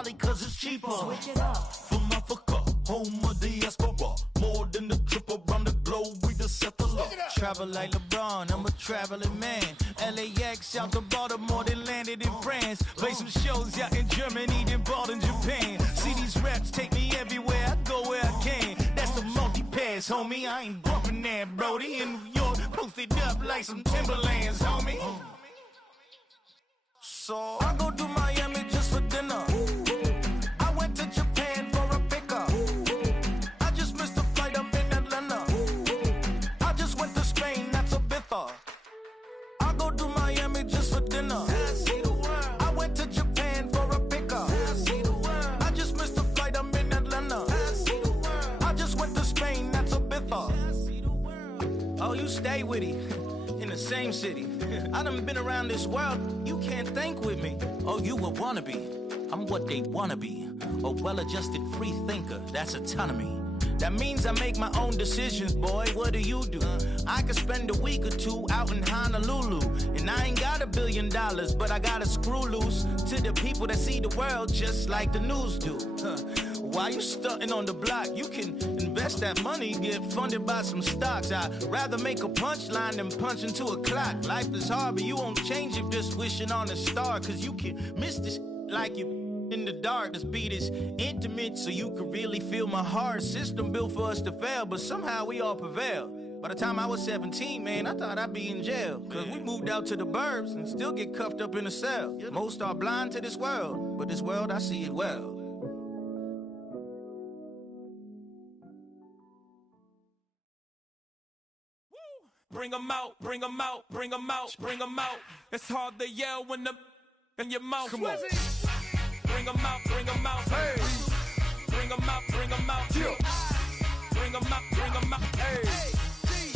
Cali cause it's cheaper. Switch it up. From Africa, home of the diaspora. More than the trip around the globe, we the settler. Travel like LeBron, I'm a traveling man. LAX out to Baltimore, then landed in France. Play some shows out in Germany, then bought in Japan. See these reps take me everywhere, I go where I can. That's the multi-pass, homie, I ain't bumping that, Brody. In New York, posted up like some Timberlands, homie. So I go to Miami just for dinner. I went to Japan for a pickup. I just missed a flight up in Atlanta. I just went to Spain, that's a biffa. I go to Miami just for dinner. I went to Japan for a pickup. I just missed a flight, I'm in Atlanta. I just went to Spain, that's a biffa. Oh, you stay with it. In the same city. I done been around this world, you can't think with me. Oh, you a wannabe, I'm what they wanna be. A well-adjusted free thinker, that's autonomy. That means I make my own decisions, boy, what do you do? I could spend a week or two out in Honolulu. And I ain't got $1 billion, but I got a screw loose to the people that see the world just like the news do. Why you stunting on the block? You can invest that money, get funded by some stocks. I'd rather make a punchline than punch into a clock. Life is hard, but you won't change it just wishing on a star. Cause you can miss this like you in the dark. This beat is intimate, so you can really feel my heart. System built for us to fail, but somehow we all prevail. By the time I was 17, man, I thought I'd be in jail. Cause we moved out to the burbs and still get cuffed up in a cell. Most are blind to this world, but this world, I see it well. Bring 'em out, bring 'em out, bring 'em out, bring 'em out. It's hard to yell when the in your mouth. Come on. Bring 'em out, bring 'em out. Hey. Bring 'em out, bring 'em out. Yeah. Bring 'em out, bring 'em out. Hey.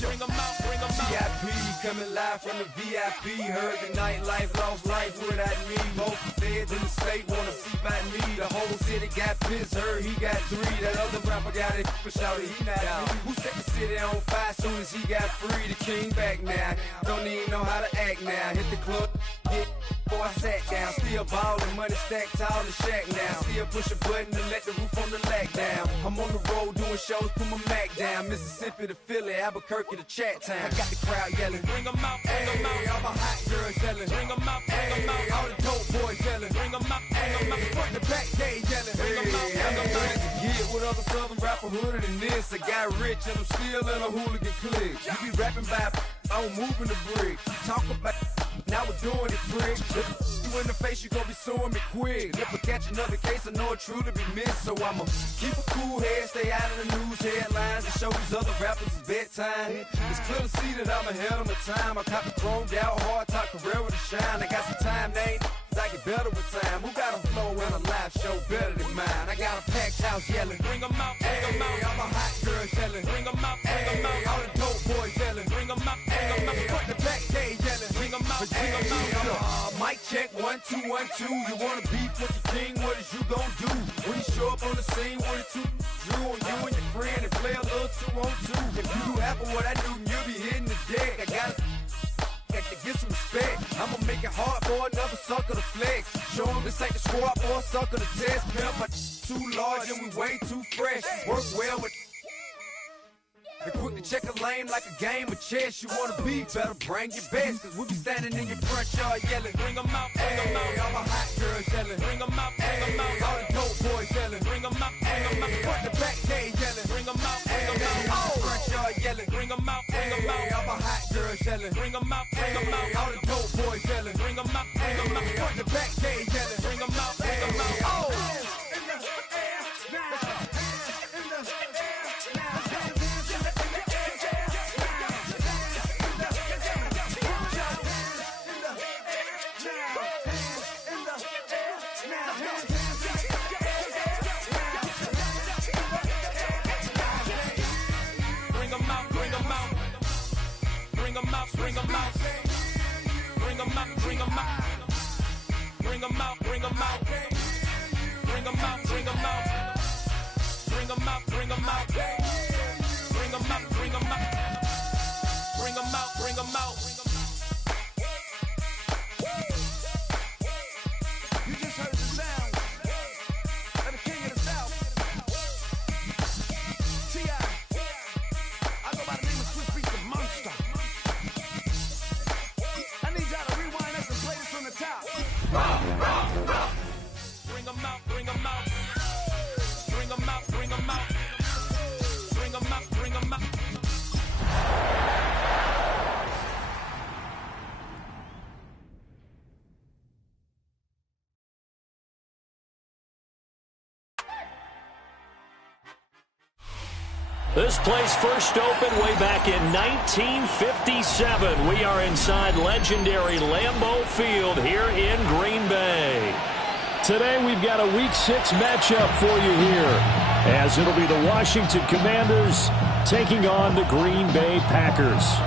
Bring 'em out, bring 'em out. VIP coming live from the VIP. Heard the nightlife, lost life without me. Both feds in the state wanna see by me. The whole city got pissed, heard he got 3. That other rapper got it, but shouted he not out. Who set the city on fire soon as he got free? The king back now, don't even know how to act now. Hit the club, get before I sat down. Still ballin', money stacked tall in shack now. Still push a button and let the roof on the lack down. I'm on the road doing shows, put my Mac down. Mississippi to Philly, Albuquerque to Chat Town. I got the crowd yelling, bring 'em out, bring 'em out. All my hot girls yelling, bring 'em out, bring 'em out. All the dope boys yelling, bring 'em out, bring 'em out. Front the back, they yelling, bring 'em out, bring 'em out. To get with other southern rapper hooded than this. I got rich and I'm still in a hooligan clique. You be rapping by, I'm moving the bricks. You talk about, now we're doing it, prick. You in the face, you gon' be suing me quick. If I catch another case, I know it truly be missed. So I'ma keep a cool head, stay out of the news headlines, and show these other rappers it's bedtime. It's clear to see that I'm ahead of my time. I caught the chromed out, hard top career with a shine. I got some time, they ain't I get better with time. Who got a flow and a live show better than mine? I got a packed house yelling, bring 'em out, bring 'em out. All my hot girls yelling, bring 'em out, bring 'em out. All the dope boys yelling, bring 'em out, bring 'em out. Front the back, they yelling, bring 'em out, bring 'em out. Mic check, 1 2 1 2. You wanna beef with the king? What is you gon' do when you show up on the scene with a 2 Drew on you and your friend and play a little 2 on 2? If you do half of what I do, you'll be hitting the deck. I gotta to get some respect. I'ma make it hard for another sucker to flex. Show him this ain't the squad or a sucker to test. Pimp, my too large and we way too fresh. Work well with and quick to check a lane like a game of chess. You wanna be better, bring your best. Cause we be standing in your front yard yelling, bring 'em out, bring 'em out. All my hot girls yelling, bring 'em out, bring 'em out. All the dope boys yelling, bring 'em out, bring 'em out. Front the back, they yelling, bring 'em out, bring 'em out. All the front yard yelling, bring 'em out, bring 'em out. All my hot girls yelling, bring 'em out, bring 'em out. All the dope boys yelling, bring 'em out, bring 'em out. Front the back, they yelling, bring 'em out, bring 'em out. Oh. Bring 'em out, bring 'em out, bring 'em out, bring 'em out, bring 'em out, bring 'em out, bring 'em out, bring 'em out, bring 'em out, bring 'em out, bring 'em out, bring 'em out, bring 'em out. You just heard the sound out, bring 'em out. Bring 'em out, bring 'em out. Bring 'em out, bring 'em out. This place first opened way back in 1957. We are inside legendary Lambeau Field here in Green Bay. Today we've got a Week 6 matchup for you here, as it'll be the Washington Commanders taking on the Green Bay Packers.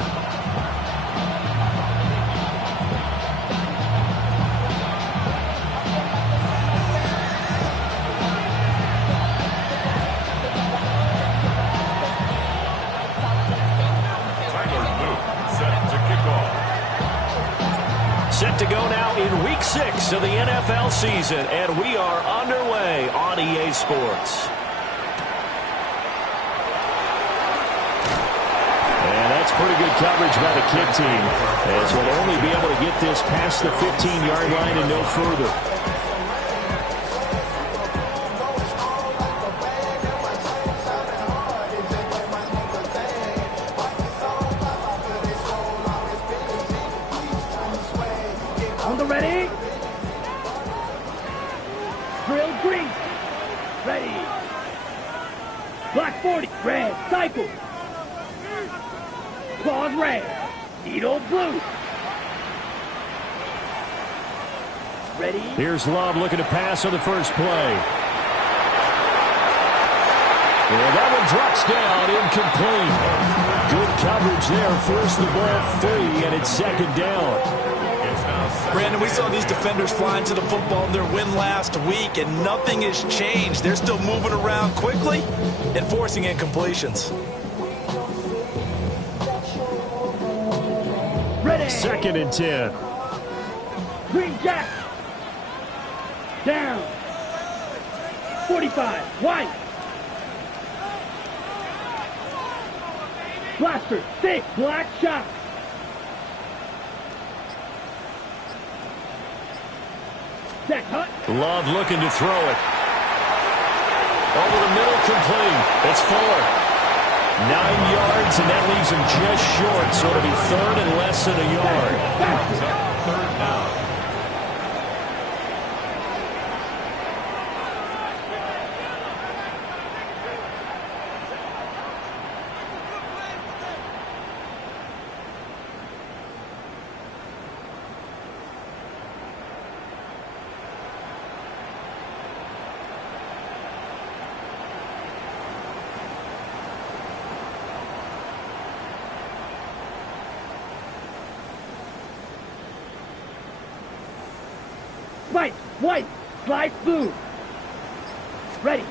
Set to go now in Week 6 of the NFL season, and we are underway on EA Sports. And that's pretty good coverage by the kick team, as we'll only be able to get this past the 15-yard line and no further. Ready? Drill green. Ready. Black 40. Red. Cycle. Claws red. Needle blue. Ready. Here's Love looking to pass on the first play. And that one drops down, incomplete. Good coverage there. Force the ball free, and it's second down. Brandon, we saw these defenders flying to the football in their win last week, and nothing has changed. They're still moving around quickly and forcing incompletions. Ready. Second and 10. Green Jack. Down. 45. White. Blaster. 6. Black shot. Love looking to throw it. Over the middle, complete. It's Fuller. 9 yards, and that leaves him just short, so it'll be third and less than a yard. Third down. White, slide blue. Ready.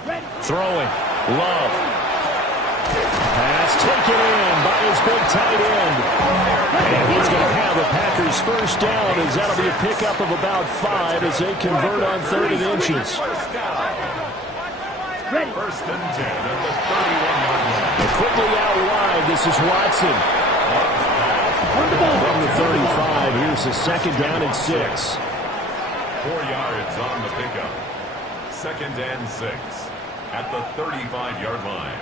Throwing. Love. Pass taken in by his big tight end. And he's going to have the Packers first down, as that'll be a pickup of about 5 as they convert on 3rd and inches. Ready. First and 10 at the 31-yard line. And quickly out wide, this is Watson. From the 35, here's the second down and 6. 4 yards on the pickup. Second and 6 at the 35-yard line.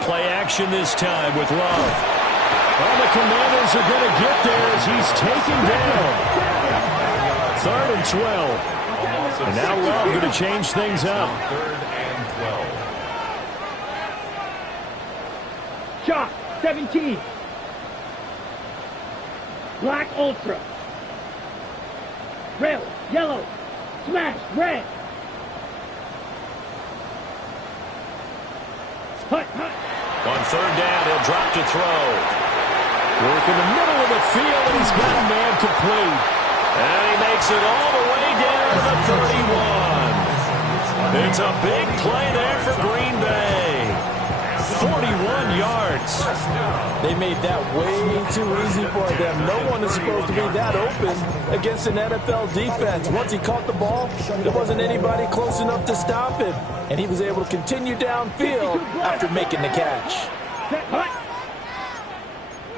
Play action this time with Love. Well, the Commanders are going to get there as he's taken down. 3rd and 12. And now Love going to change things up. 3rd and 12. Shot. 17. Black Ultra. Rail. Yellow. Smash. Red. Hut. On 3rd down, he'll drop to throw. Work in the middle of the field, and he's got a man complete. And he makes it all the way down to the 31. It's a big play there for Green Bay. 41 yards. defense. They made that way too easy for them. No one is supposed to be that open against an NFL defense. Once he caught the ball, there wasn't anybody close enough to stop him. And he was able to continue downfield after making the catch. Set, hut.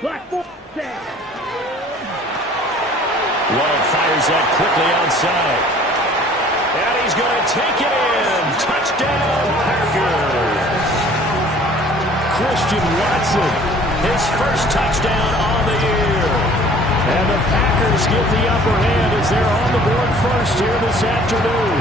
Black ball, set. Love fires that quickly outside. And he's going to take it in. Touchdown, Packers. Christian Watson, his first touchdown on the year. And the Packers get the upper hand as they're on the board first here this afternoon.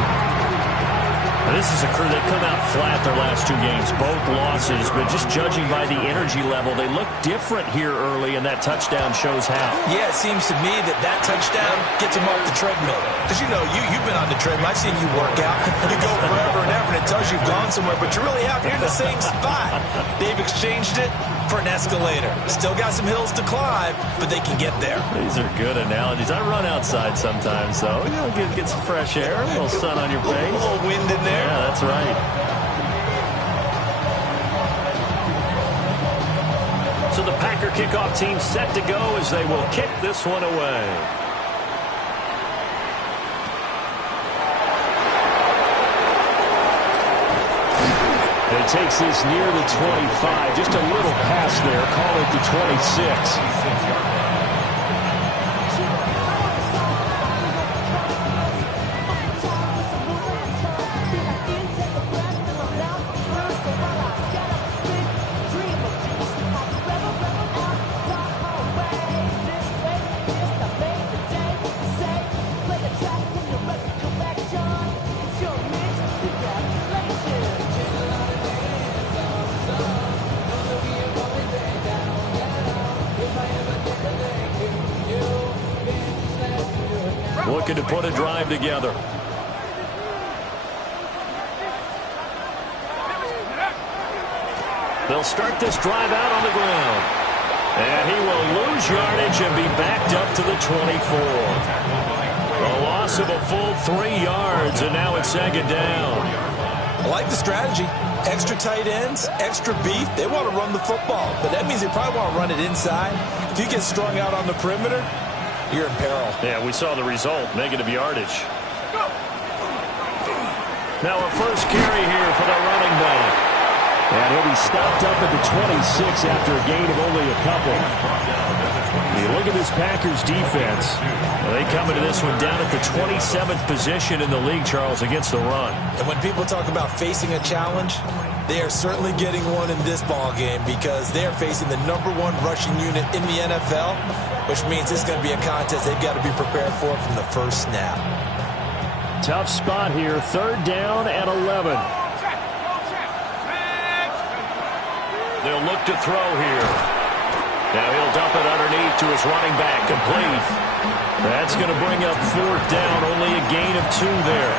Now, this is a crew that come out flat their last two games, both losses, but just judging by the energy level, they look different here early, and that touchdown shows how. Yeah, it seems to me that touchdown gets them off the treadmill. Because, you know, you've been on the treadmill. I've seen you work out. You go forever and ever, and it tells you you've gone somewhere, but you're really out here in the same spot. They've exchanged it for an escalator. Still got some hills to climb, but they can get there. These are good analogies. I run outside sometimes, though. You know, get some fresh air, a little sun on your face. A little wind in there. Yeah, that's right. So the Packer kickoff team set to go as they will kick this one away. And it takes this near the 25. Just a little pass there. Call it the 26. Looking to put a drive together. They'll start this drive out on the ground. And he will lose yardage and be backed up to the 24. A loss of a full 3 yards, and now it's second down. I like the strategy. Extra tight ends, extra beef. They want to run the football, but that means they probably want to run it inside. If you get strung out on the perimeter, you're in peril. Yeah, we saw the result, negative yardage. Now a first carry here for the running back. And he'll be stopped up at the 26 after a gain of only a couple. You look at this Packers defense. They come into this one down at the 27th position in the league, Charles, against the run. And when people talk about facing a challenge, they are certainly getting one in this ball game because they are facing the #1 rushing unit in the NFL, which means it's going to be a contest they've got to be prepared for from the first snap. Tough spot here, third down and 11. They'll look to throw here. Now he'll dump it underneath to his running back, complete. That's going to bring up fourth down, only a gain of 2 there.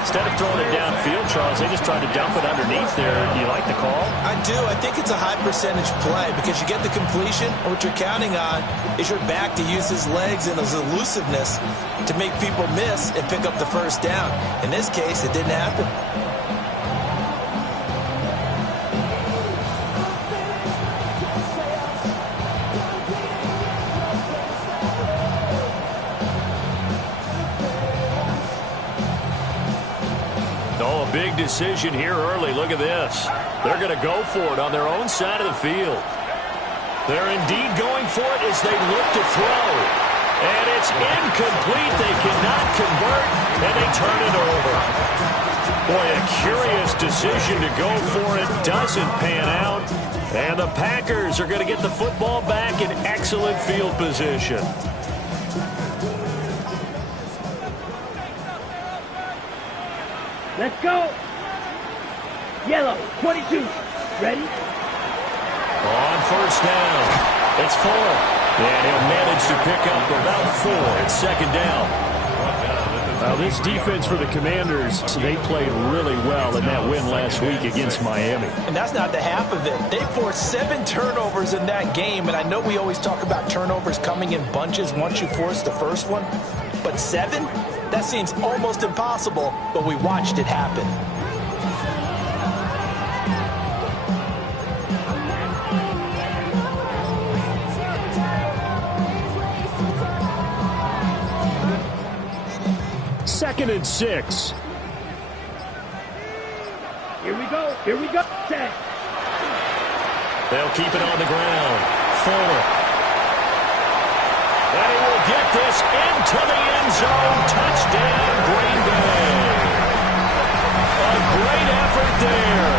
Instead of throwing it downfield, Charles, they just tried to dump it underneath there. Do you like the call? I do. I think it's a high percentage play because you get the completion, and what you're counting on is your back to use his legs and his elusiveness to make people miss and pick up the first down. In this case, it didn't happen. Big decision here early. Look at this. They're going to go for it on their own side of the field. They're indeed going for it as they look to throw. And it's incomplete. They cannot convert, and they turn it over. Boy, a curious decision to go for it. Doesn't pan out. And the Packers are going to get the football back in excellent field position. Let's go. Yellow, 22. Ready? On first down, it's full. And he'll manage to pick up about 4. It's second down. Now, this defense for the Commanders, they played really well in that win last week against Miami. And that's not the half of it. They forced 7 turnovers in that game, and I know we always talk about turnovers coming in bunches once you force the first one, but 7? That seems almost impossible, but we watched it happen. 2nd and 6. Here we go. Set. They'll keep it on the ground. Fuller. And he will get this into the end zone. Touchdown, Green Bay. A great effort there.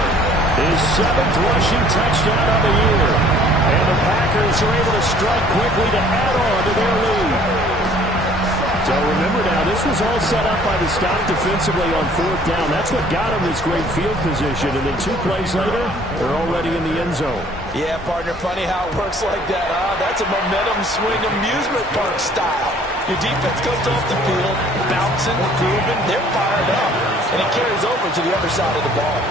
His 7th rushing touchdown of the year. And the Packers are able to strike quickly to add on to their lead. So remember now, this was all set up by the stop defensively on 4th down. That's what got him this great field position. And then 2 plays later, they're already in the end zone. Yeah, partner, funny how it works like that, huh? That's a momentum swing amusement park style. Your defense comes off the field, bouncing, grooving, they're fired up. And it carries over to the other side of the ball.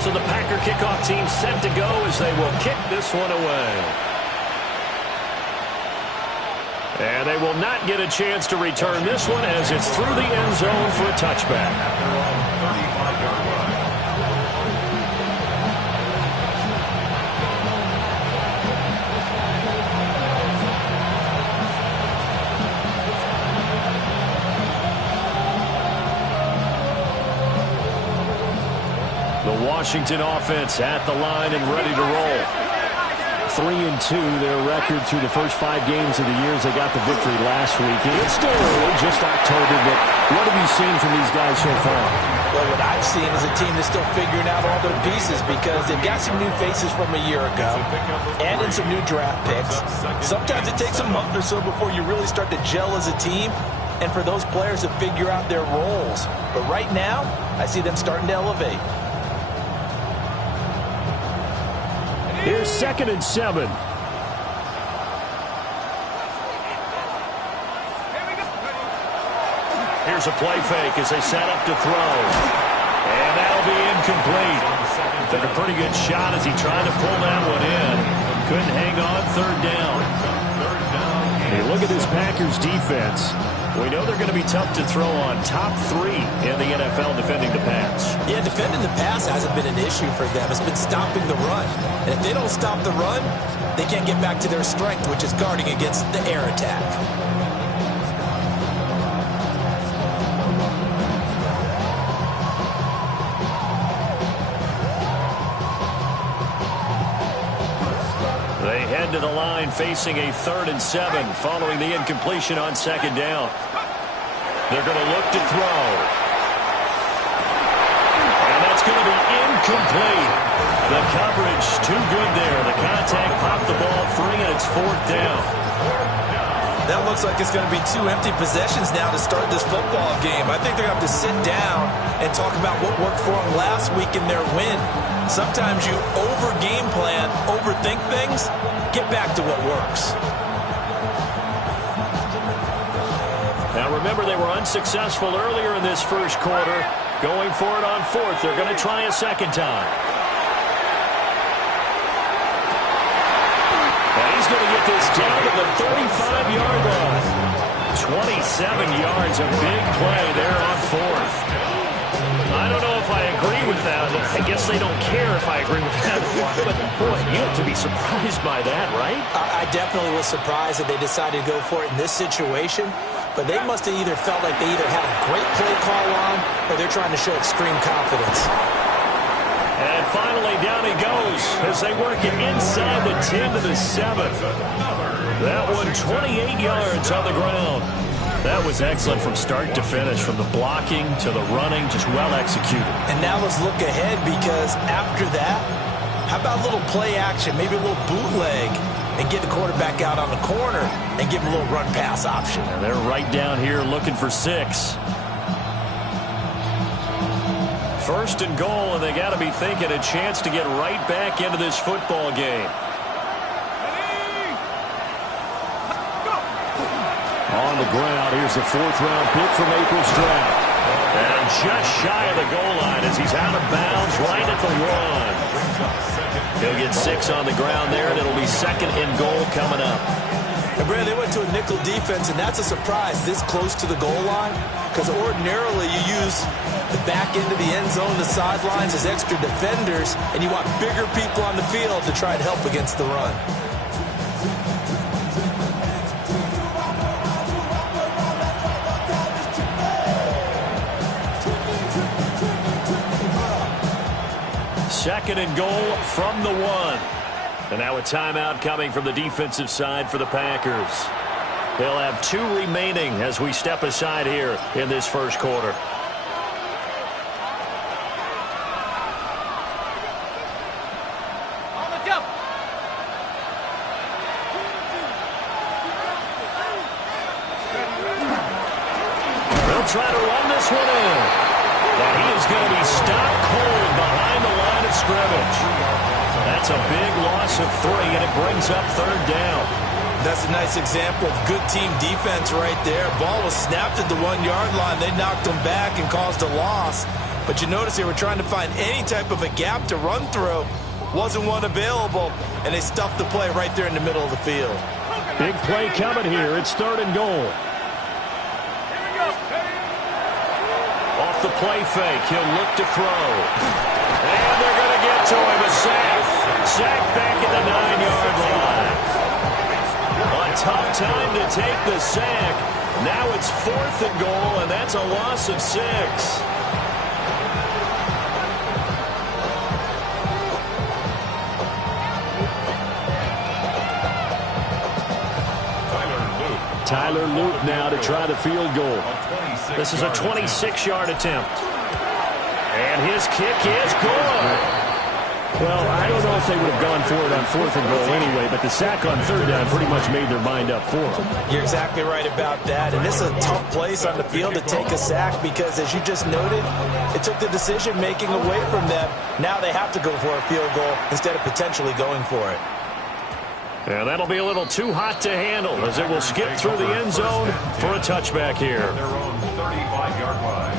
So the Packer kickoff team set to go as they will kick this one away. And they will not get a chance to return this one as it's through the end zone for a touchback. The Washington offense at the line and ready to roll. 3-2, their record through the first 5 games of the year as they got the victory last week. It's still early, just October, but what have you seen from these guys so far? Well, what I've seen is a team that's still figuring out all their pieces because they've got some new faces from a year ago and in some new draft picks. Sometimes it takes a month or so before you really start to gel as a team and for those players to figure out their roles. But right now, I see them starting to elevate. Here's 2nd and 7. Here's a play fake as they set up to throw. And that'll be incomplete. Took a pretty good shot as he tried to pull that one in. Couldn't hang on. 3rd down. Hey, look at this Packers defense. We know they're going to be tough to throw on. Top 3 in the NFL defending the pass. Yeah, defending the pass hasn't been an issue for them. It's been stopping the run. And if they don't stop the run, they can't get back to their strength, which is guarding against the air attack. They head to the line facing a 3rd and 7 following the incompletion on 2nd down. They're going to look to throw. And that's going to be incomplete. The coverage too good there. The contact popped the ball free, and it's 4th down. That looks like it's going to be 2 empty possessions now to start this football game. I think they're going to have to sit down and talk about what worked for them last week in their win. Sometimes you over-game plan, overthink things, get back to what works. Now remember, they were unsuccessful earlier in this first quarter. Going for it on 4th. They're going to try a 2nd time. And he's going to get this down to the 35-yard line. 27 yards, a big play there on 4th. I don't know if I agree with that. I guess they don't care if I agree with that. But, boy, you have to be surprised by that, right? I definitely was surprised that they decided to go for it in this situation. But they must have either felt like they either had a great play call on or they're trying to show extreme confidence. And finally, down he goes as they work it inside the 10 to the 7. That one 28 yards on the ground. That was excellent from start to finish, from the blocking to the running, just well executed. And now let's look ahead because after that, how about a little play action, maybe a little bootleg, and get the quarterback out on the corner and give him a little run-pass option. And they're right down here looking for 6. 1st and goal, and they got to be thinking a chance to get right back into this football game. On the ground, here's the 4th-round pick from April's draft. And just shy of the goal line as he's out of bounds right at the 1. He'll get 6 on the ground there, and it'll be 2nd and goal coming up. And, Brad, they went to a nickel defense, and that's a surprise this close to the goal line because ordinarily you use the back end of the end zone, the sidelines as extra defenders, and you want bigger people on the field to try and help against the run. second and goal from the 1. And now a timeout coming from the defensive side for the Packers. They'll have 2 remaining as we step aside here in this first quarter. They'll try to run this one in. And he is going to be stopped cold behind the line of scrimmage. That's a big loss of 3, and it brings up 3rd down. That's a nice example of good team defense right there. Ball was snapped at the 1-yard line. They knocked him back and caused a loss. But you notice they were trying to find any type of a gap to run through. Wasn't one available, and they stuffed the play right there in the middle of the field. Big play coming here. It's 3rd and goal. Off the play fake, he'll look to throw. And they're going to get to him. A sack. Sack back at the 9-yard line. A tough time to take the sack. Now it's 4th and goal, and that's a loss of 6. Tyler Luke now to try the field goal. This is a 26-yard attempt. And his kick is good. Well, I don't know if they would have gone for it on 4th and goal anyway, but the sack on 3rd down pretty much made their mind up for them. You're exactly right about that. And this is a tough place on the field to take a sack because, as you just noted, it took the decision-making away from them. Now they have to go for a field goal instead of potentially going for it. Yeah, that'll be a little too hot to handle as it will skip through the end zone for a touchback here. Their own 35-yard line.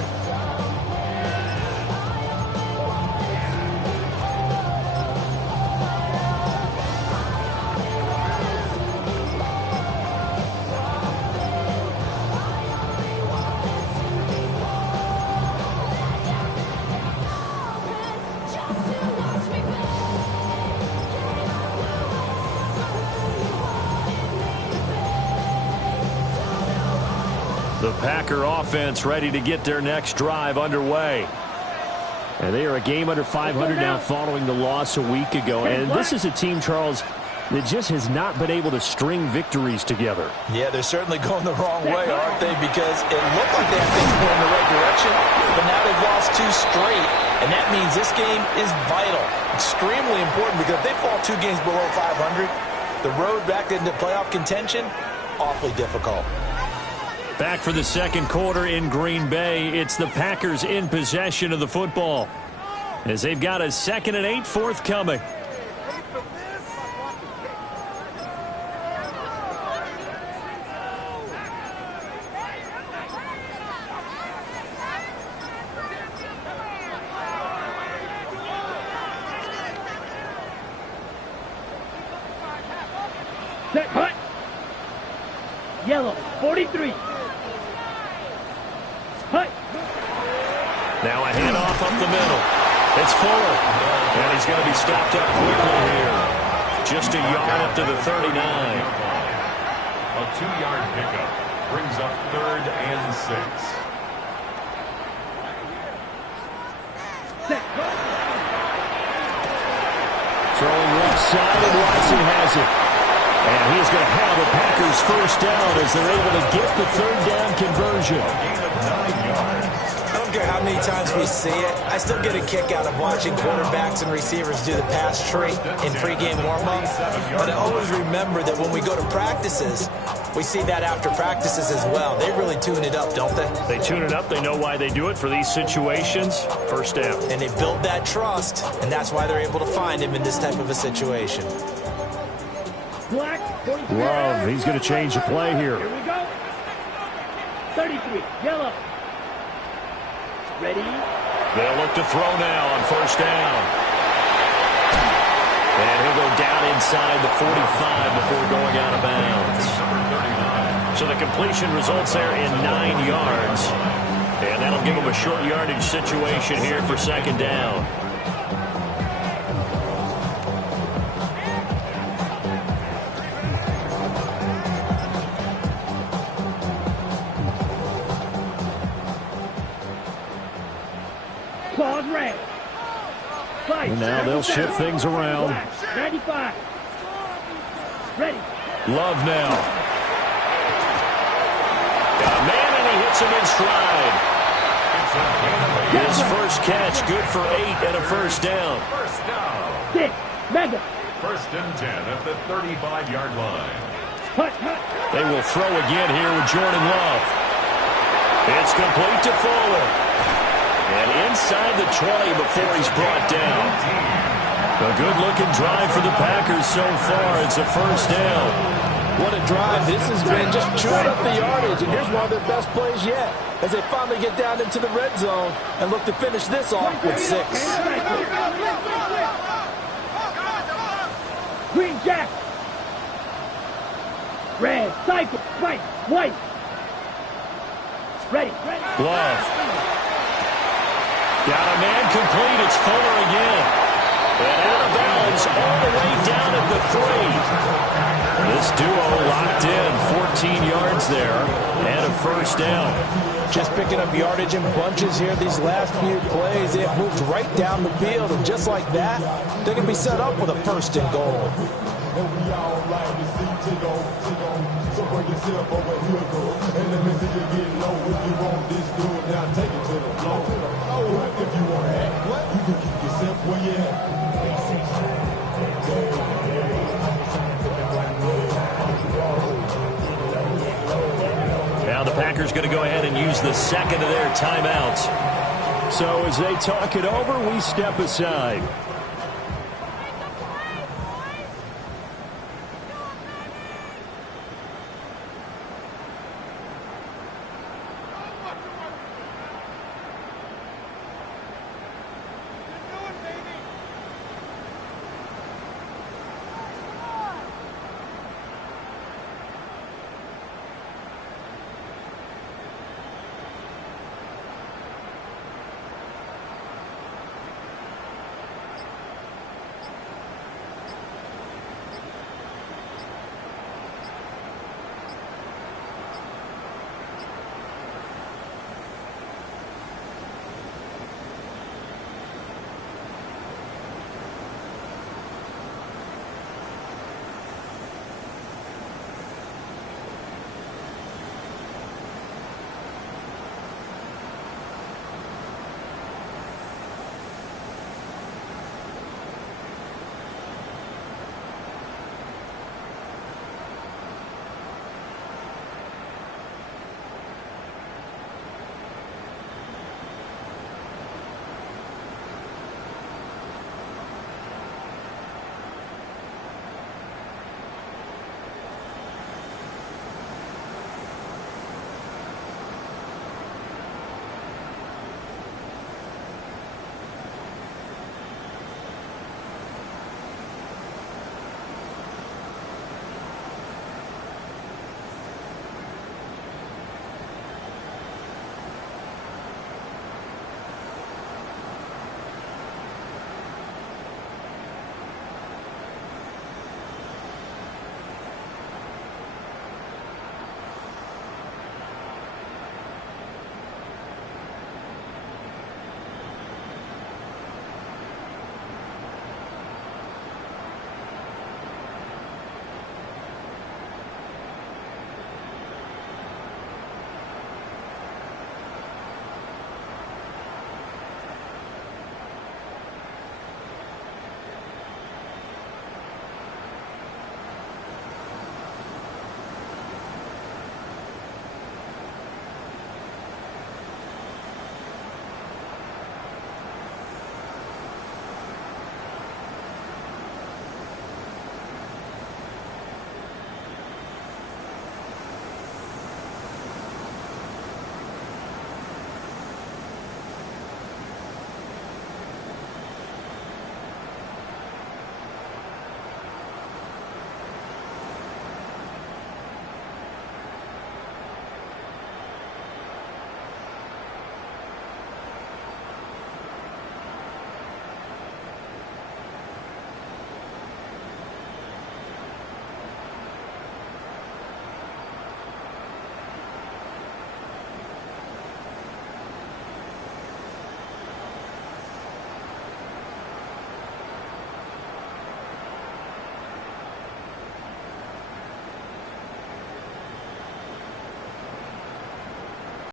The Packer offense ready to get their next drive underway. And they are a game under 500 now following the loss a week ago. And this is a team, Charles, that just has not been able to string victories together. Yeah, they're certainly going the wrong way, aren't they? Because it looked like they had things going in the right direction, but now they've lost 2 straight. And that means this game is vital, extremely important, because if they fall 2 games below 500, the road back into playoff contention, awfully difficult. Back for the second quarter in Green Bay. It's the Packers in possession of the football as they've got a 2nd and 8 forthcoming. Set, hut. Yellow, 43. Hut. Now a handoff up the middle. It's Fuller. And he's going to be stopped up quickly here. Just a yard up to the 39. A 2-yard pickup brings up 3rd and 6. Set, hut. Throwing left side, and Watson has it. And he's going to have the Packers first down as they're able to get the 3rd down conversion. I don't care how many times we see it. I still get a kick out of watching quarterbacks and receivers do the pass tree in pregame warm-up. But I always remember that when we go to practices, we see that after practices as well. They really tune it up, don't they? They tune it up. They know why they do it for these situations. First down. And they build that trust, and that's why they're able to find him in this type of a situation. Black, 43. Love, he's going to change the play here. Here we go. 33, yellow. Ready? They'll look to throw now on first down. And he'll go down inside the 45 before going out of bounds. So the completion results there in 9 yards. And that'll give him a short yardage situation here for 2nd down. Claws red. Side. And now they'll shift things around. 95. Ready. Love now. Got a man, and he hits him in stride. His first catch, good for 8 and a first down. First down. 6. Mega. First and 10 at the 35-yard line. Hut, hut. They will throw again here with Jordan Love. It's complete to Fuller. And inside the 20 before he's brought down. A good-looking drive for the Packers so far. It's a first down. What a drive this has been, just chewing up the yardage. And here's one of their best plays yet as they finally get down into the red zone and look to finish this off with 6. Green Jack. Red. Cycle. White. White. Ready. Love. Got a man complete. It's Fuller again. And out of bounds all the way down at the 3. This duo locked in. 14 yards there and a first down. Just picking up yardage in bunches here these last few plays. They have moved right down the field, and just like that, they're going to be set up with a first and goal. Now the Packers going to go ahead and use the second of their timeouts. So as they talk it over, we step aside.